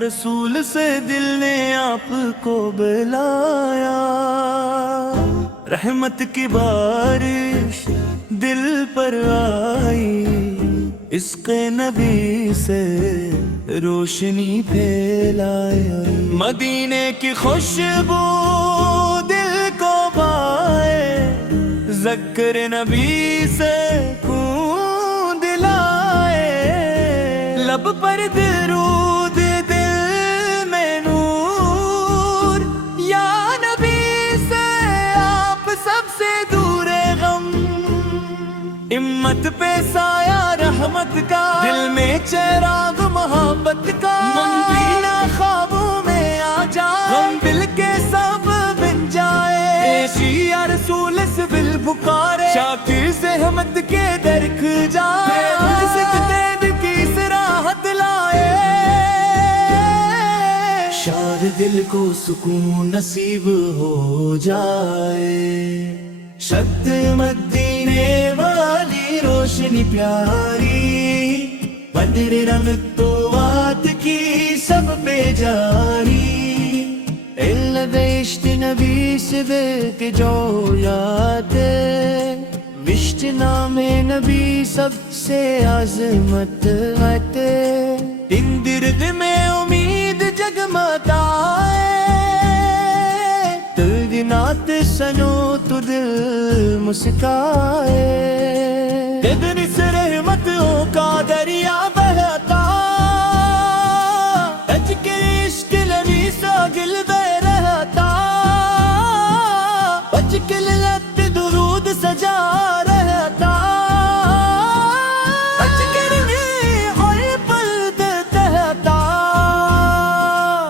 رسول سے دل نے آپ کو بلایا، رحمت کی بارش دل پر آئی، عشق نبی سے روشنی پھیلائی، مدینے کی خوشبو دل کو بھائے، ذکر نبی سے خون دلائے، لب پر درود دل میں نور، یا نبی سے آپ سب سے دور غم، امت پہ سایہ رحمت کا، دل میں چراغ محبت کا، مدینہ خوابوں میں آ جائے، غم دل کے سب بن جائے، یا رسول سے دل پکارے، شاکر زحمت کے درک جائے، دل کی سراحت لائے، شاد دل کو سکون نصیب ہو جائے، شد مدینے والی روشنی پیاری، بدر رنگ تو بات کی سب پہ جاری، عشق نبی سے بیت جو یاد، وشت نام نبی سب سے عظمت آتے، ان درد میں امید جگمگائے، نعت سنو تو دل مسکائے، ادھر سے رحمتوں کا دریا بہتا، اج کے عشق نبی سا گل بہ رہتا، اج کے لت درود سجا رہتا، اج کے اور پلد کہتا،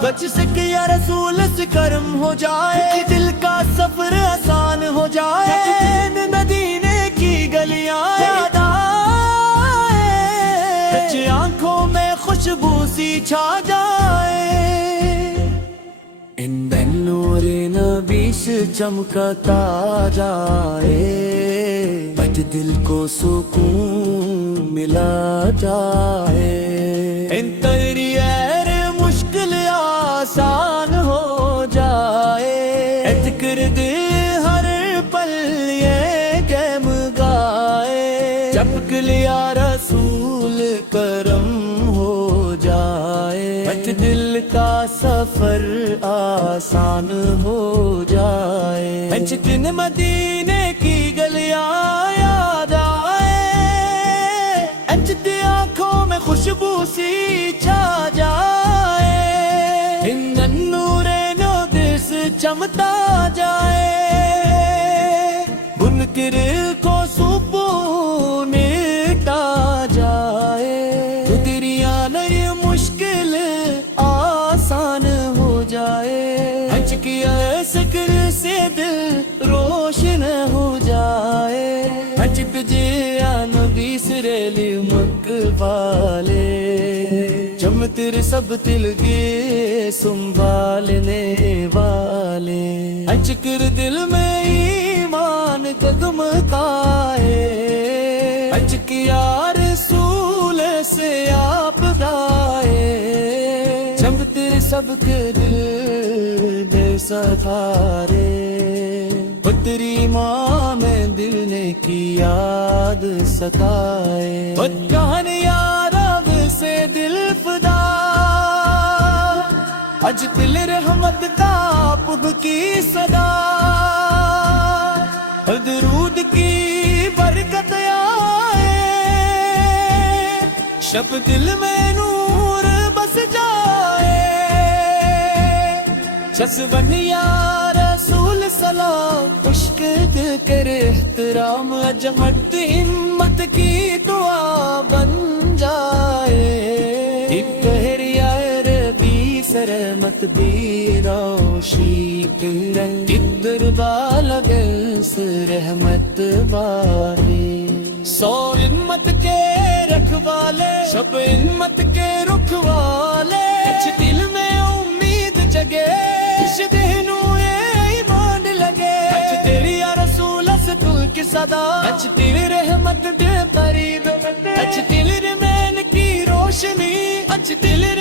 بچ سکے یا رسول سے کرم ہو جائے، دل کا سفر آسان ہو جائے، مدینے کی گلیاں یاد آئے، سچ آنکھوں میں خوشبو سی چھا جائے، ایندھن نور نبی سے چمکتا جائے، بج دل کو سکون ملا جائے، انتظار مشکل آسان ہو جائے، ذکر دے ہر پل یہ گیم گائے، چپک لیا رسول کرم ہو جائے، بچ دل کا سفر آسان ہو جائے، بچ دن مدینے کی گلیاں یاد آئے، انجد آنکھوں میں خوشبو سی چھا جائے، نور نودس چمتا جائے، منکر کو سکون ملتا جائے، دنیا نئی مشکل آسان ہو جائے، حج کیا سکر سے دل روشن ہو جائے، حج تجھے نبی سریلی مقبالے، جم تیرے سب دل کے سنبھالنے والے، حج کر دل میں ایمان جگمگائے، حج کیا رسول سے آپ گائے، جب تیرے سب کے دل بے سہارے، پتری ماں میں دل نے کی یاد ستائے، کہن یا رب سے دل فدا، اج دل رحمت کا پگ کی صدا، درود کی برکت آئے، شب دل میں نور بس جائے، چس بن یا رسول سلام، عشق دل کرے احترام، عظمت ہمت کی دعا بن جائے، کہر یا ربی سرمت بھی روشی کرن، ادھر بالگل سے رحمت باری، سو ہمت کے رکھوالے، شب ہمت کے رکھوالے، اچھ دل میں امید جگے، اس دہنوں ایمان لگے، اچھ تیری یا رسول سے تل کی صدا، اچھ تیری رحمت دے قریب، اچھ تیری رمین کی روشنی، اچھ تیری